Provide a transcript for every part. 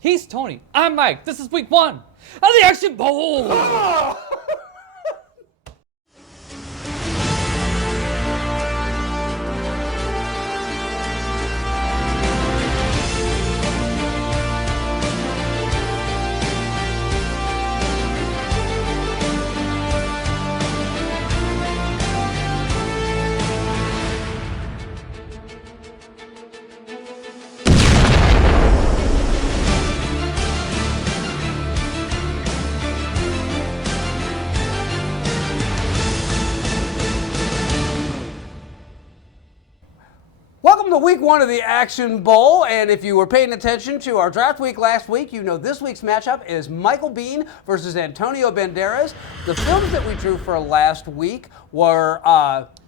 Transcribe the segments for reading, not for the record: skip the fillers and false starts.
He's Tony. I'm Mike. This is week 1 of the Action Bowl. Welcome to week 1 of the Action Bowl, and if you were paying attention to our draft week last week, you know this week's matchup is Michael Biehn versus Antonio Banderas. The films that we drew for last week were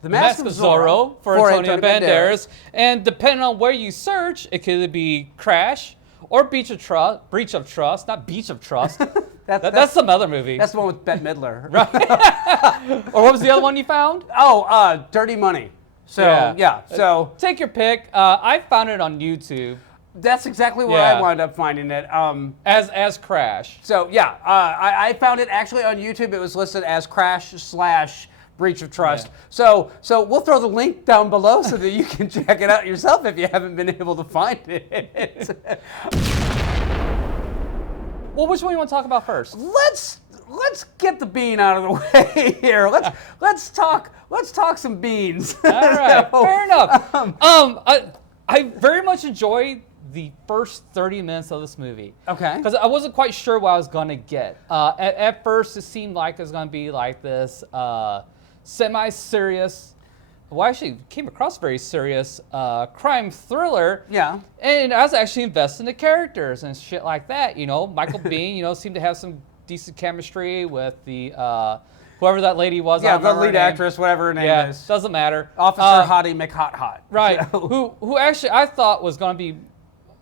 The Mask of Zorro for Antonio Banderas, and depending on where you search, it could either be Crash or Breach of Trust, not Beach of Trust. That's some other movie. That's the one with Bette Midler. Right. Or what was the other one you found? Oh, Dirty Money. So, yeah. So take your pick. I found it on YouTube. That's exactly where I wound up finding it. As Crash. So, yeah, I found it actually on YouTube. It was listed as Crash/Breach of Trust. Yeah. So we'll throw the link down below so that you can check it out yourself if you haven't been able to find it. Well, which one do you want to talk about first? Let's get the bean out of the way here. Let's talk some beans. All right, fair enough. I very much enjoyed the first 30 minutes of this movie. Okay. Because I wasn't quite sure what I was gonna get. At first, it seemed like it was gonna be like this semi-serious. Well, actually, came across very serious crime thriller. Yeah. And I was actually invested in the characters and shit like that. You know, Michael Biehn, seemed to have some decent chemistry with the whoever that lady was. Yeah, the lead actress, whatever her name is. Doesn't matter. Officer Hottie McHot. Right. So. Who actually I thought was going to be,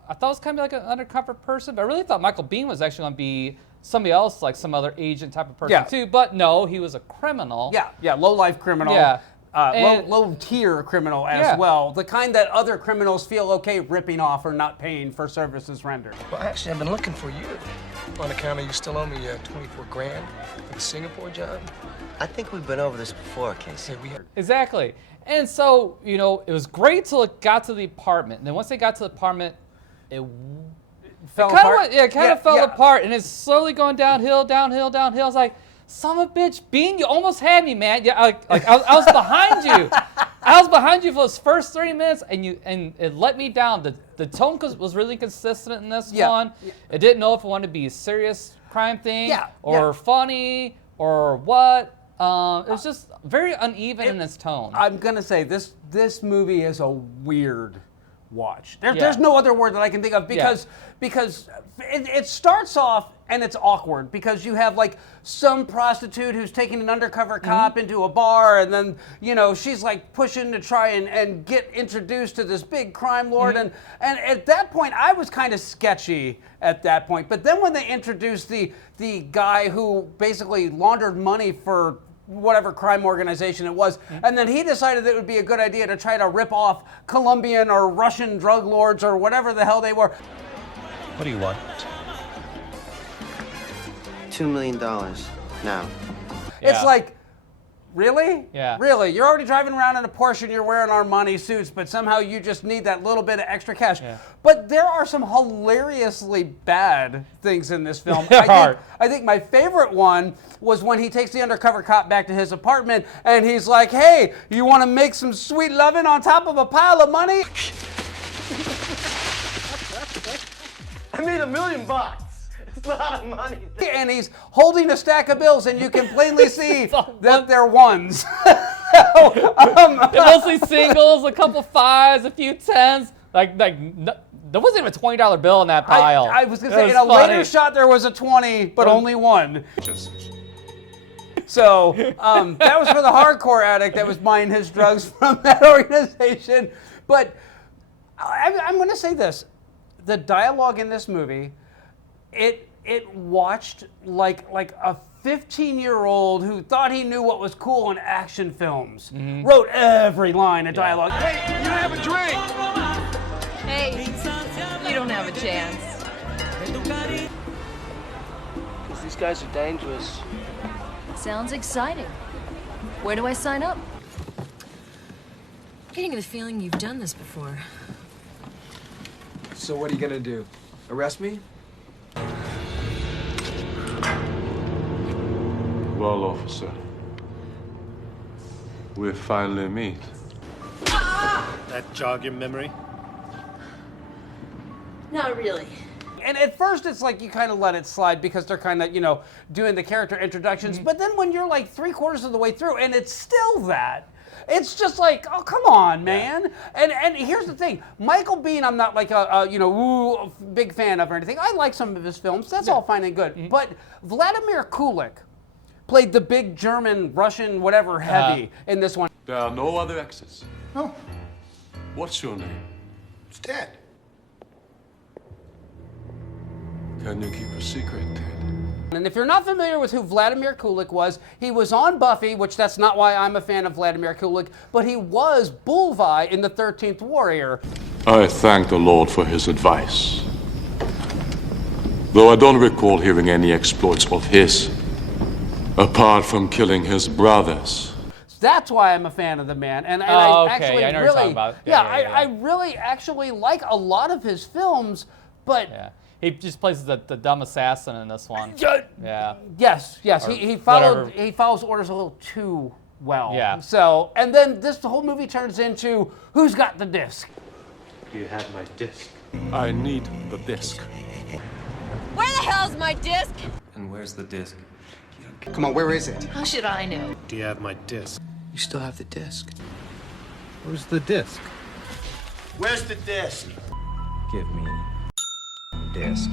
I thought it was kind of like an undercover person, but I really thought Michael Biehn was actually going to be somebody else, like some other agent type of person too. But no, he was a criminal. Yeah, low-life criminal. Yeah. Low-tier criminal as well. The kind that other criminals feel okay ripping off or not paying for services rendered. Well, actually, I've been looking for you. On account of you still owe me 24 grand for the Singapore job. I think we've been over this before, Casey. Hey, we heard. Exactly. And so, it was great till it got to the apartment. And then once they got to the apartment, it fell apart. It kind of fell apart. And it's slowly going downhill. I was like, son of a bitch, Biehn, you almost had me, man. Yeah, I was behind you. I was behind you for those first 30 minutes, and it let me down. The tone was really consistent in this one. Yeah. It didn't know if it wanted to be a serious crime thing or funny or what. It was just very uneven in its tone. I'm gonna say this movie is a weird watch. There's no other word that I can think of because it starts off and it's awkward because you have like some prostitute who's taking an undercover cop into a bar, and then she's like pushing to try and get introduced to this big crime lord, and at that point I was kind of sketchy at that point. But then when they introduced the guy who basically laundered money for whatever crime organization it was, and then he decided that it would be a good idea to try to rip off Colombian or Russian drug lords or whatever the hell they were. What do you want? $2 million now. It's like, really? Yeah. Really? You're already driving around in a Porsche and you're wearing Armani suits, but somehow you just need that little bit of extra cash. Yeah. But there are some hilariously bad things in this film. I think my favorite one was when he takes the undercover cop back to his apartment and he's like, hey, you want to make some sweet loving on top of a pile of money? I made $1 million. It's a lot of money. And he's holding a stack of bills, and you can plainly see that they're ones. Mostly singles, a couple fives, a few tens. There wasn't even a $20 bill in that pile. I was going to say, in a later shot, there was a 20, but only one. So that was for the hardcore addict that was buying his drugs from that organization. But I'm going to say this. The dialogue in this movie, it watched like a 15-year-old who thought he knew what was cool in action films. Wrote every line of dialogue. Hey, you have a drink. Hey, you don't have a chance. guys are dangerous. Sounds exciting. Where do I sign up? Getting the feeling you've done this before. So what are you gonna do? Arrest me? Well, officer, we finally meet. That jog your memory? Not really. And at first, it's like you kind of let it slide because they're kind of, doing the character introductions. But then when you're like 3/4 of the way through and it's still that, it's just like, oh, come on, man. And here's the thing. Michael Biehn, I'm not like a big fan of or anything. I like some of his films. That's all fine and good. But Vladimir Kulik played the big German, Russian, whatever heavy in this one. There are no other exits. Oh, What's your name? it's Ted. Can you keep a secret, Ted? And if you're not familiar with who Vladimir Kulik was, he was on Buffy, which that's not why I'm a fan of Vladimir Kulik, but he was Bulvi in the 13th Warrior. I thank the Lord for his advice. Though I don't recall hearing any exploits of his, apart from killing his brothers. That's why I'm a fan of the man. And Oh, I okay. actually I know what you're really, talking about. I really actually like a lot of his films, but Yeah. He just plays the dumb assassin in this one. Yeah. yes, Or he whatever. follows orders a little too well. Yeah. So, and then the whole movie turns into who's got the disc? You have my disc. I need the disc. Where the hell's my disc? And where's the disc? Come on, where is it? How should I know? Do you have my disc? You still have the disc. Where's the disc? Where's the disc? Give me disc.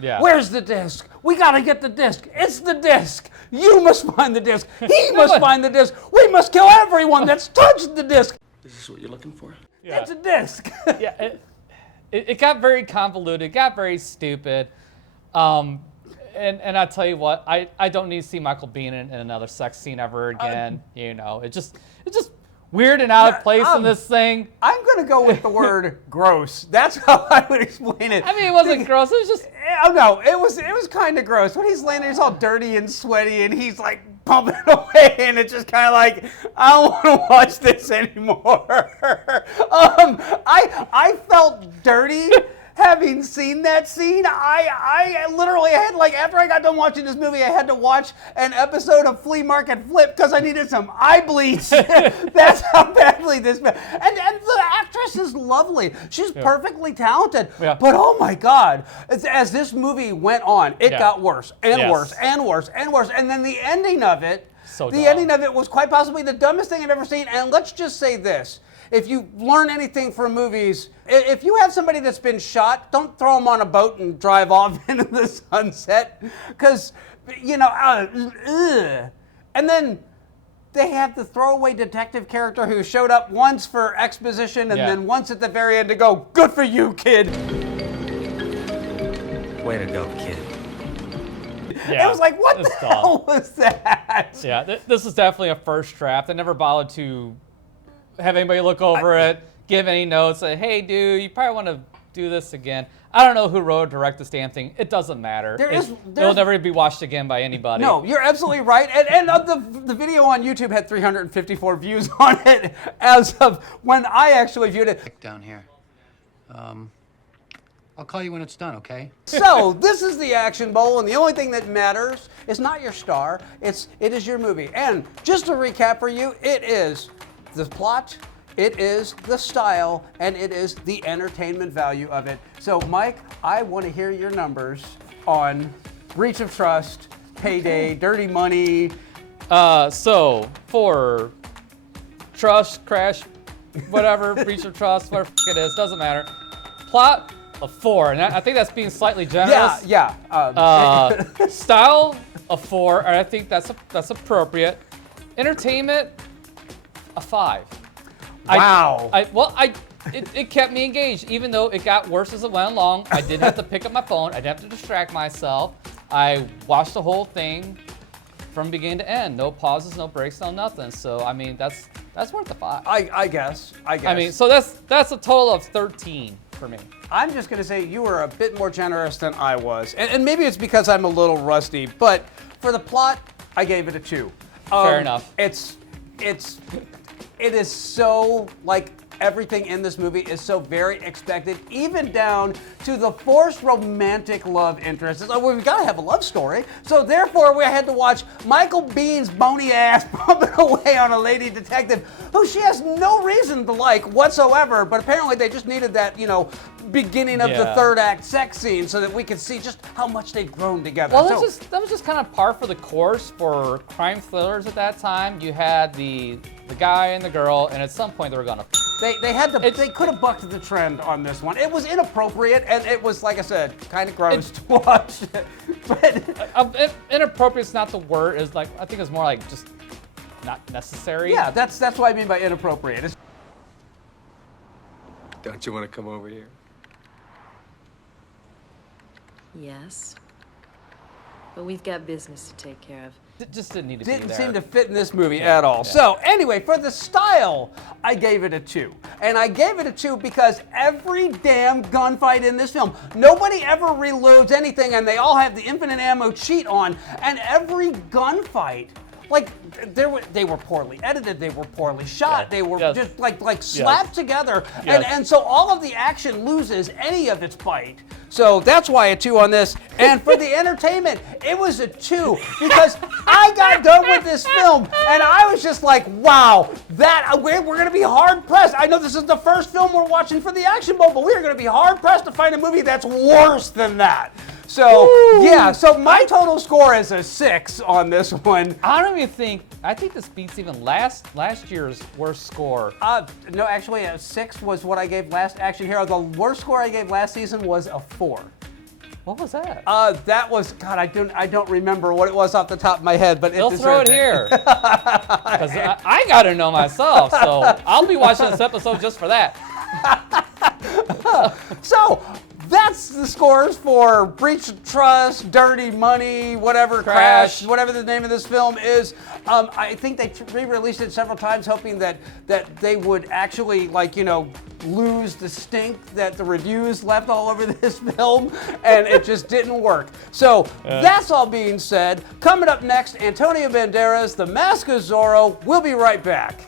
Yeah. Where's the disc? We gotta get the disc. It's the disc. You must find the disc. He must find the disc. We must kill everyone that's touched the disc. Is this what you're looking for? Yeah. It's a disc. Yeah. It got very convoluted. It got very stupid. And I tell you what, I don't need to see Michael Biehn in another sex scene ever again. It's just weird and out of place in this thing. I'm gonna go with the word gross. That's how I would explain it. I mean, it wasn't gross. It was just Oh no, it was kind of gross. When he's laying there, he's all dirty and sweaty, and he's like pumping it away, and it's just kind of like, I don't want to watch this anymore. I felt dirty having seen that scene. I literally had, like, after I got done watching this movie, I had to watch an episode of Flea Market Flip because I needed some eye bleach. That's how badly this. And the actress is lovely. She's perfectly talented. Yeah. But oh my God, as this movie went on, it got worse and Yes. worse and worse and worse. And then the ending of it, So the dumb. ending of it was quite possibly the dumbest thing I've ever seen. And let's just say this. If you learn anything from movies, if you have somebody that's been shot, don't throw them on a boat and drive off into the sunset. Because, and then they have the throwaway detective character who showed up once for exposition and then once at the very end to go, good for you, kid. Way to go, kid. yeah. It was like, what It's the dumb. hell was that? Yeah, this is definitely a first draft. I never bothered to have anybody look over it, give any notes, say, hey, dude, you probably want to do this again. I don't know who wrote or directed this damn thing. It doesn't matter. It'll never be watched again by anybody. No, you're absolutely right. And the video on YouTube had 354 views on it as of when I actually viewed it. Down here. I'll call you when it's done, okay? So this is the Action Bowl, and the only thing that matters is not your star. It is your movie. And just to recap for you, it is the plot, it is the style, and it is the entertainment value of it. So, Mike, I want to hear your numbers on Breach of Trust, Payday, Dirty Money. So for Trust, Crash, whatever, Breach of Trust, whatever it is, doesn't matter. Plot, a 4, and I think that's being slightly generous. Yeah. Style, a 4, and I think that's appropriate. Entertainment, a 5. Wow. It kept me engaged, even though it got worse as it went along. I didn't have to pick up my phone. I didn't have to distract myself. I watched the whole thing from beginning to end. No pauses, no breaks, no nothing. So I mean, that's worth a 5. I guess. I mean, so that's a total of 13 for me. I'm just going to say you were a bit more generous than I was. And maybe it's because I'm a little rusty, but for the plot, I gave it a 2. Fair enough. It is so, like, everything in this movie is so very expected, even down to the forced romantic love interest. It's like, well, we've got to have a love story. So therefore, we had to watch Michael Biehn's bony ass bumping away on a lady detective who she has no reason to like whatsoever, but apparently they just needed that, you know, beginning of the third act sex scene so that we could see just how much they'd grown together. Well, that was just kind of par for the course for crime thrillers at that time. You had the guy and the girl, and at some point they were gonna. They could have bucked the trend on this one. It was inappropriate, and it was, like I said, kind of gross to watch. But inappropriate's not the word. It's like, I think it's more like just not necessary. Yeah, that's what I mean by inappropriate. Don't you want to come over here? Yes. But we've got business to take care of. It just didn't need to be there. Didn't seem to fit in this movie at all. Yeah. So anyway, for the style, I gave it a 2. And I gave it a 2 because every damn gunfight in this film, nobody ever reloads anything, and they all have the infinite ammo cheat on. And every gunfight, like, they were poorly edited, they were poorly shot, they were just like slapped together, and so all of the action loses any of its bite. So that's why a 2 on this. And for the entertainment, it was a 2 because I got done with this film and I was just like, wow, we're going to be hard pressed. I know this is the first film we're watching for the Action Bowl, but we're going to be hard pressed to find a movie that's worse than that. So, yeah, so my total score is a 6 on this one. I think this beats even last year's worst score. No, actually, a 6 was what I gave last Action Hero. The worst score I gave last season was a 4. What was that? That was, God, I don't remember what it was off the top of my head, but they'll throw it here. Because I got to know myself, so I'll be watching this episode just for that. So, that's the scores for Breach of Trust, Dirty Money, whatever, Crash, whatever the name of this film is. I think they re-released it several times, hoping that they would actually, like, you know, lose the stink that the reviews left all over this film, and it just didn't work. So that's all being said. Coming up next, Antonio Banderas, The Mask of Zorro. We'll be right back.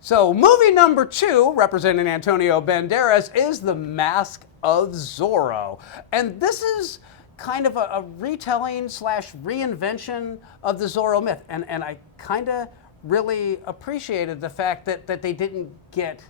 So movie number 2, representing Antonio Banderas, is The Mask of Zorro. And this is kind of a retelling / reinvention of the Zorro myth. And I kind of really appreciated the fact that they didn't get,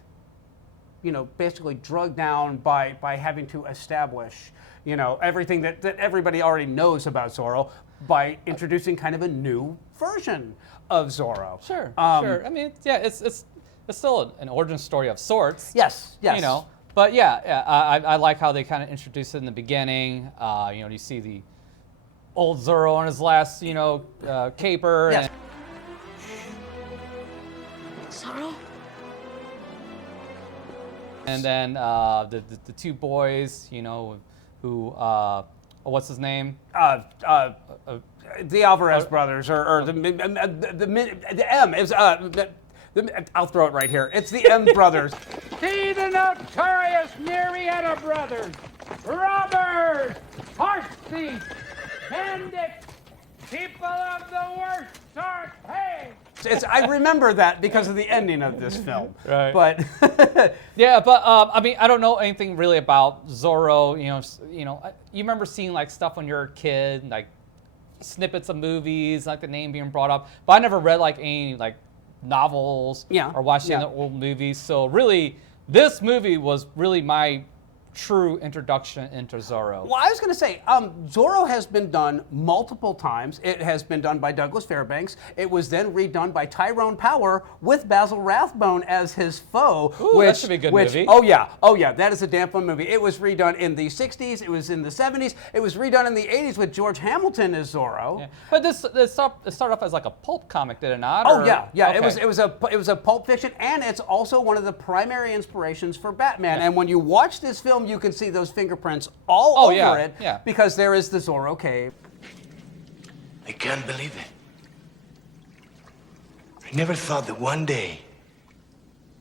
you know, basically drugged down by having to establish, you know, everything that everybody already knows about Zorro by introducing kind of a new version of Zorro. Sure. I mean, yeah, it's still an origin story of sorts. Yes. You know, but I like how they kind of introduced it in the beginning. You know, you see the old Zorro on his last, you know, caper. Yes. Zorro? And then the 2 boys, you know, who what's his name? The Alvarez brothers, or the M is I'll throw it right here. It's the M brothers. See the notorious Marietta brothers, robbers, horse thieves, bandits, people of the worst sort. Hey. I remember that because of the ending of this film. Right. But yeah, but I mean, I don't know anything really about Zorro. You remember seeing like stuff when you were a kid, like snippets of movies, like the name being brought up. But I never read like any like novels or watched any of the old movies. So really, this movie was really my true introduction into Zorro. Well, I was going to say, Zorro has been done multiple times. It has been done by Douglas Fairbanks. It was then redone by Tyrone Power with Basil Rathbone as his foe. Ooh, that should be a good movie. Oh yeah, that is a damn fun movie. It was redone in the 60s. It was in the 70s. It was redone in the 80s with George Hamilton as Zorro. Yeah. But it started off as like a pulp comic, did it not? Oh yeah. Okay. It was a pulp fiction, and it's also one of the primary inspirations for Batman. And when you watch this film, you can see those fingerprints all over it because there is the Zorro cave. I can't believe it. I never thought that one day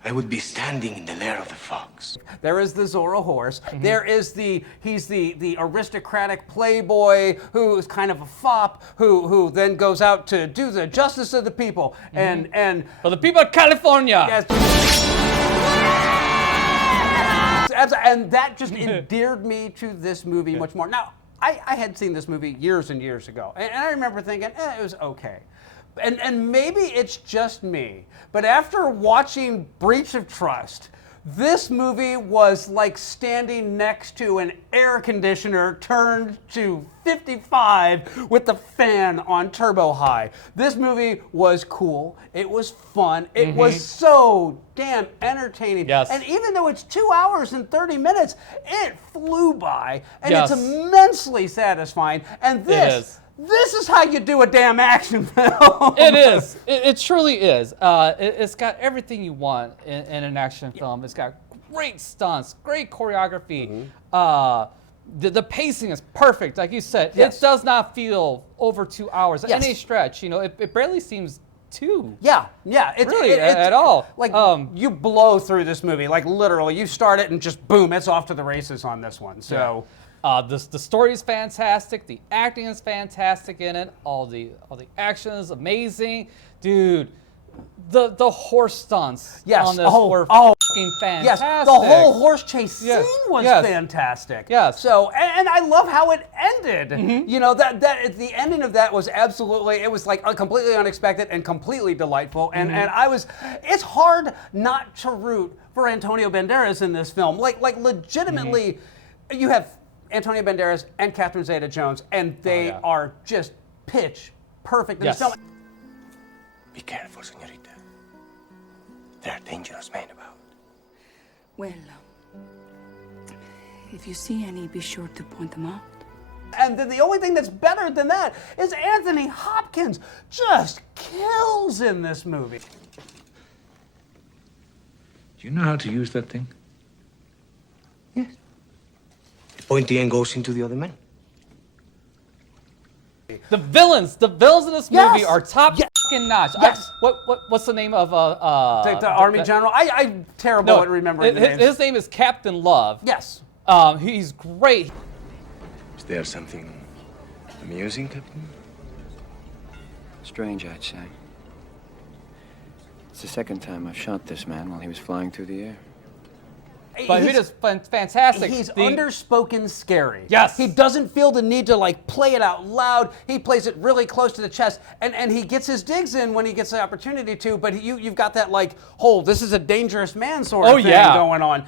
I would be standing in the lair of the fox. There is the Zorro horse. There is he's the aristocratic playboy who's kind of a fop who then goes out to do the justice of the people and For the people of California. yes. And that just endeared me to this movie much more. Now, I had seen this movie years and years ago, and I remember thinking, it was okay. And maybe it's just me, but after watching Breach of Trust, this movie was like standing next to an air conditioner turned to 55 with the fan on turbo high. This movie was cool. It was fun. It was so damn entertaining. Yes. And even though it's 2 hours and 30 minutes, it flew by, and Yes. it's immensely satisfying. And this is how you do a damn action film. It is. It truly is. It's got everything you want in an action film. It's got great stunts, great choreography. The pacing is perfect, like you said. Yes. It does not feel over 2 hours Yes. any stretch. It barely seems two. Yeah. Really, at all. Like you blow through this movie, like literally. You start it and just boom, it's off to the races on this one. So. The story is fantastic. The acting is fantastic in it. All the action is amazing, dude. The horse stunts on this were fucking fantastic. Yes, the whole horse chase scene was fantastic. Yes. So, and I love how it ended. You know, that the ending of that was absolutely, it was like completely unexpected and completely delightful. And it's hard not to root for Antonio Banderas in this film. Like legitimately, you have Antonio Banderas and Catherine Zeta-Jones, and they are just pitch perfect in this film. Be careful, señorita. There are dangerous men about. Well, if you see any, be sure to point them out. And then the only thing that's better than that is Anthony Hopkins just kills in this movie. Do you know how to use that thing? Yes. The pointy end goes into the other man. The villains in this movie are top fucking notch. Yes. What's the name of the Army General? I'm terrible at remembering the names. His name is Captain Love. Yes. He's great. Is there something amusing, Captain? Strange, I'd say. It's the second time I've shot this man while he was flying through the air. But he does fantastic. He's underspoken scary. Yes. He doesn't feel the need to like play it out loud. He plays it really close to the chest, and he gets his digs in when he gets the opportunity to. But you've got that like whole this is a dangerous man sort of thing going on.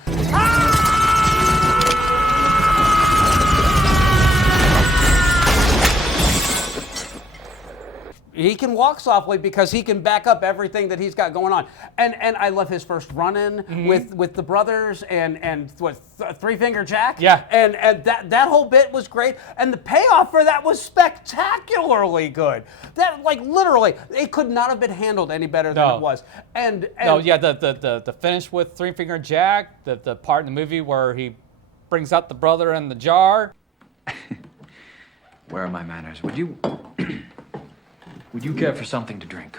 He can walk softly because he can back up everything that he's got going on. And I love his first run-in with the brothers and Three Finger Jack. Yeah. And that whole bit was great. And the payoff for that was spectacularly good. That like literally, it could not have been handled any better than it was. The finish with Three Finger Jack, the part in the movie where he brings out the brother in the jar. Where are my manners? Would you care for something to drink?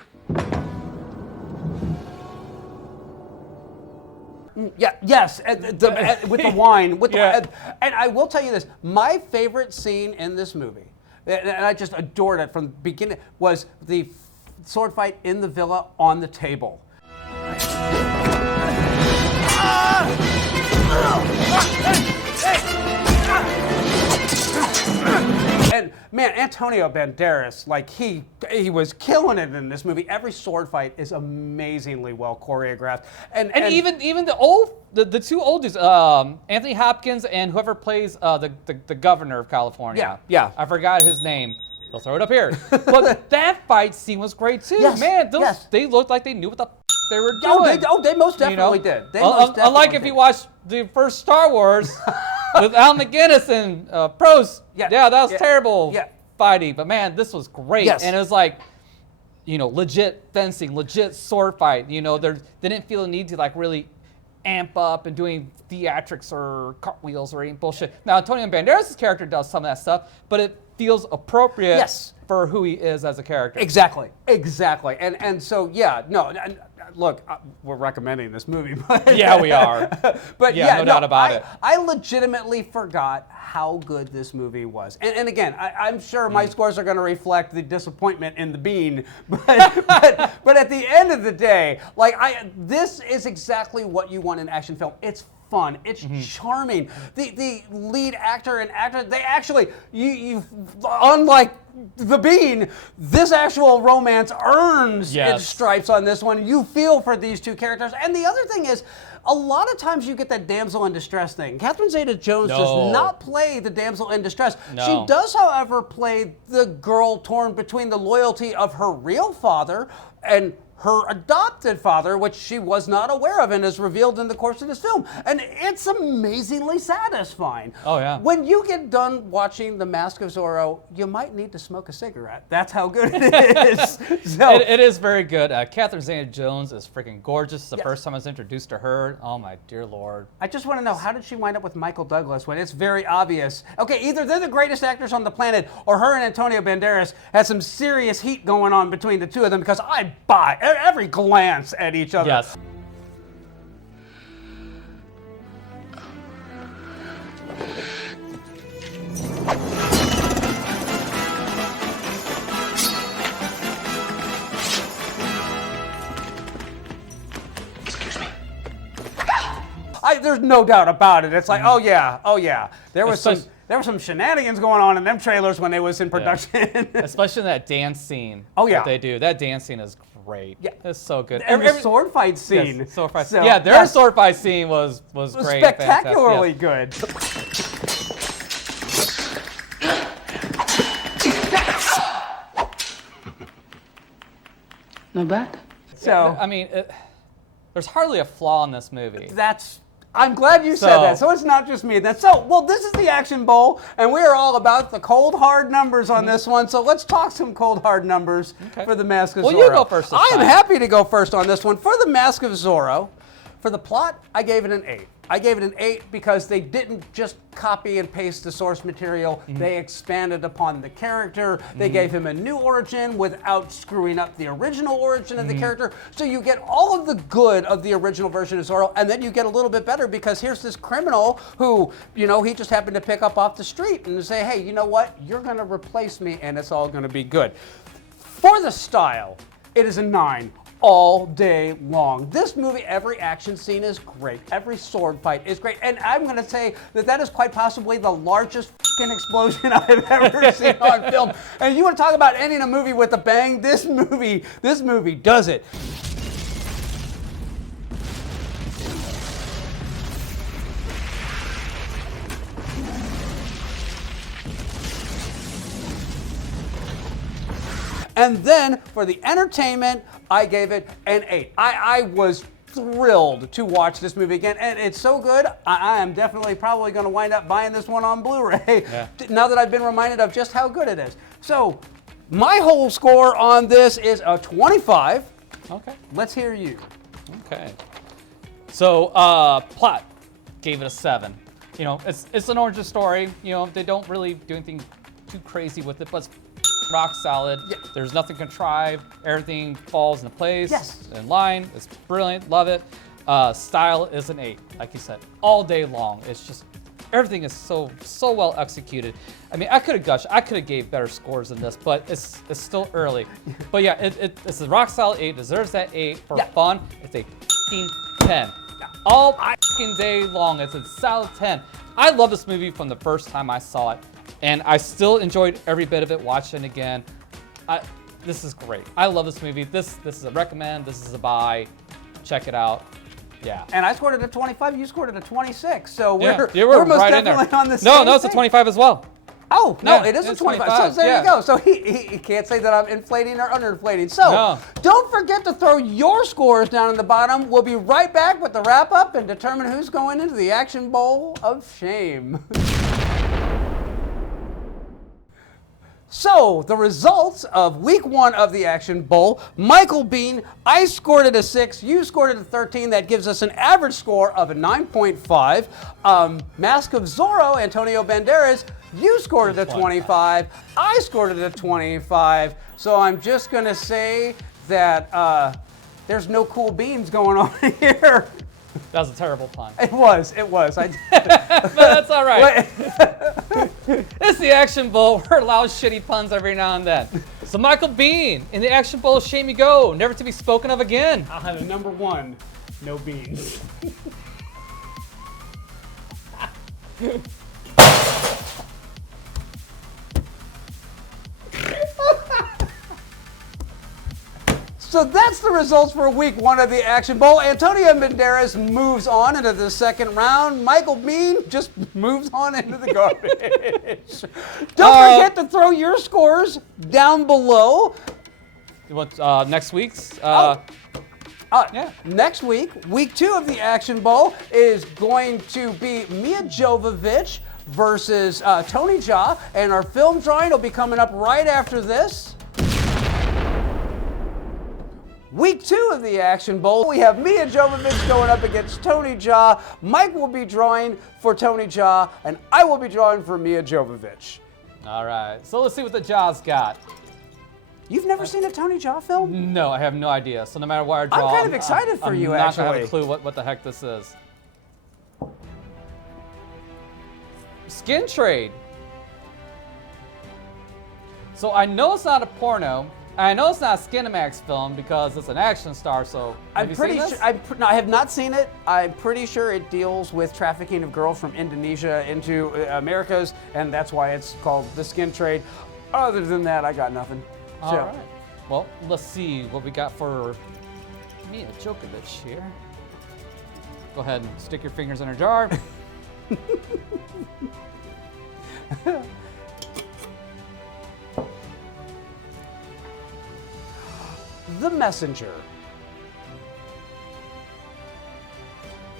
Yes, with the wine. And I will tell you this, my favorite scene in this movie, and I just adored it from the beginning, was the sword fight in the villa on the table. And man, Antonio Banderas, like he was killing it in this movie. Every sword fight is amazingly well choreographed, and even the two old dudes, Anthony Hopkins and whoever plays the governor of California. Yeah. I forgot his name. They'll throw it up here. But that fight scene was great too. Yes, Man, yes. They looked like they knew what the they were doing. They most definitely did. They most definitely unlike if you watched the first Star Wars with Al McGinnis and Prost. Yeah, that was terrible fighting. But man, this was great. Yes. And it was like, legit fencing, legit sword fight. They didn't feel the need to like really amp up and doing theatrics or cartwheels or any bullshit. Now, Antonio Banderas' character does some of that stuff, but it feels appropriate for who he is as a character. Exactly. And so, look, we're recommending this movie. But Yeah, we are. But yeah, no doubt about it. I legitimately forgot how good this movie was. And again, I'm sure my scores are going to reflect the disappointment in the Bean. But at the end of the day, like this is exactly what you want in an action film. It's fun. It's charming. The lead actor and actress, they actually, you unlike the Bean, this actual romance earns its stripes on this one. You feel for these two characters. And the other thing is, a lot of times you get that damsel in distress thing. Catherine Zeta-Jones does not play the damsel in distress. No. She does, however, play the girl torn between the loyalty of her real father and her adopted father, which she was not aware of and is revealed in the course of this film. And it's amazingly satisfying. Oh, yeah. When you get done watching The Mask of Zorro, you might need to smoke a cigarette. That's how good it is. So, it is very good. Catherine Zeta-Jones is freaking gorgeous. The first time I was introduced to her, oh my dear Lord. I just want to know, how did she wind up with Michael Douglas when it's very obvious? Okay, either they're the greatest actors on the planet, or her and Antonio Banderas had some serious heat going on between the two of them, because I buy every glance at each other. Yes. There's no doubt about it. It's like, oh yeah. There was some shenanigans going on in them trailers when they was in production. Especially in that dance scene. Oh yeah. That they do. That dance scene is great. Yeah. It's so good. And the sword fight scene. Yes, sword fight. So, yeah, their sword fight scene was great. Spectacularly good. Not bad. So I mean, there's hardly a flaw in this movie. I'm glad you said that. So it's not just me. This is the Action Bowl, and we are all about the cold, hard numbers on this one. So let's talk some cold, hard numbers for The Mask of Zorro. Well, you go first this I am time. happy to go first on this one. For The Mask of Zorro, for the plot, I gave it an 8. I gave it an 8 because they didn't just copy and paste the source material. They expanded upon the character. They gave him a new origin without screwing up the original origin of the character. So you get all of the good of the original version of Zorro, and then you get a little bit better because here's this criminal who, he just happened to pick up off the street and say, hey, you know what? You're going to replace me, and it's all going to be good. For the style, it is a 9. All day long. This movie, every action scene is great. Every sword fight is great. And I'm going to say that is quite possibly the largest fucking explosion I've ever seen on film. And you want to talk about ending a movie with a bang? This movie does it. And then for the entertainment, I gave it an 8. I was thrilled to watch this movie again, and it's so good, I am definitely probably going to wind up buying this one on Blu-ray now that I've been reminded of just how good it is. So my whole score on this is a 25. Okay. Let's hear you. Okay. So plot, gave it a 7. It's an origin story. They don't really do anything too crazy with it, but it's rock solid. Yeah. There's nothing contrived. Everything falls into place. Yes. In line. It's brilliant. Love it. Style is an 8, like you said, all day long. It's just everything is so well executed. I mean, I could have gushed. I could have gave better scores than this, but it's still early. But yeah, it's a rock solid 8. Deserves that 8 for fun. It's a f***ing 10. All f***ing day long. It's a solid 10. I love this movie from the first time I saw it. And I still enjoyed every bit of it watching again. This is great. I love this movie. This is a recommend. This is a buy. Check it out. Yeah. And I scored it a 25. You scored it a 26. So we're most right in definitely there. on the same No, it's a 25 as well. Oh, no, Yeah, it is a it's 25. So there you go. So he can't say that I'm inflating or underinflating. So don't forget to throw your scores down in the bottom. We'll be right back with the wrap up and determine who's going into the Action Bowl of Shame. So, the results of week 1 of the Action Bowl. Michael Biehn, I scored it a 6, you scored it a 13. That gives us an average score of a 9.5. Mask of Zorro, Antonio Banderas, you scored it a 25. I scored it a 25. So I'm just going to say that there's no cool beans going on here. That was a terrible pun. It was. But that's all right. It's the Action Bowl. We're allowed shitty puns every now and then. So Michael Biehn in the Action Bowl, Shame You Go, never to be spoken of again. I'll have a number 1, no beans. So that's the results for week 1 of the Action Bowl. Antonio Banderas moves on into the second round. Michael Biehn just moves on into the garbage. Don't forget to throw your scores down below. What, next week's? Next week, week 2 of the Action Bowl is going to be Mia Jovovich versus Tony Jaa, and our film drawing will be coming up right after this. Week 2 of the Action Bowl, we have Mia Jovovich going up against Tony Jaa. Mike will be drawing for Tony Jaa, and I will be drawing for Mia Jovovich. All right, so let's see what the Jaa's got. You've never seen a Tony Jaa film? No, I have no idea. So no matter what I draw, I'm kind of excited for you, I'm not actually. gonna have a clue what the heck this is. Skin Trade. So I know it's not a porno. I know it's not a Skinamax film because it's an action star. So I'm pretty sure. No, I have not seen it. I'm pretty sure it deals with trafficking of girls from Indonesia into Americas, and that's why it's called The Skin Trade. Other than that, I got nothing. All right. Well, let's see what we got for Mia Jovovich here. Go ahead and stick your fingers in her jar. The Messenger.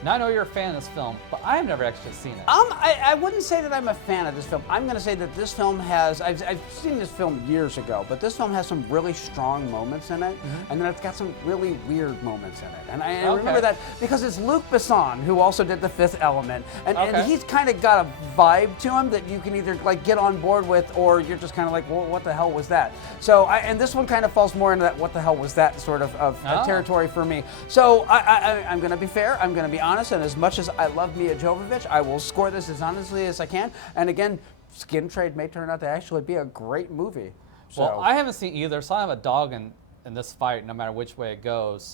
Now I know you're a fan of this film, but I have never actually seen it. I wouldn't say that I'm a fan of this film. I'm going to say that this film has, I've seen this film years ago, but this film has some really strong moments in it, and then it's got some really weird moments in it. And I remember that because it's Luc Besson, who also did The Fifth Element, and he's kind of got a vibe to him that you can either like get on board with, or you're just kind of like, well, what the hell was that? So, and this one kind of falls more into that what the hell was that sort of territory for me. So I'm going to be fair, I'm going to be honest, and as much as I love Mia Jovovich, I will score this as honestly as I can. And again, Skin Trade may turn out to actually be a great movie. So. Well, I haven't seen either, so I have a dog in this fight no matter which way it goes.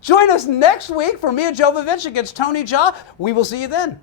Join us next week for Mia Jovovich against Tony Jaa. We will see you then.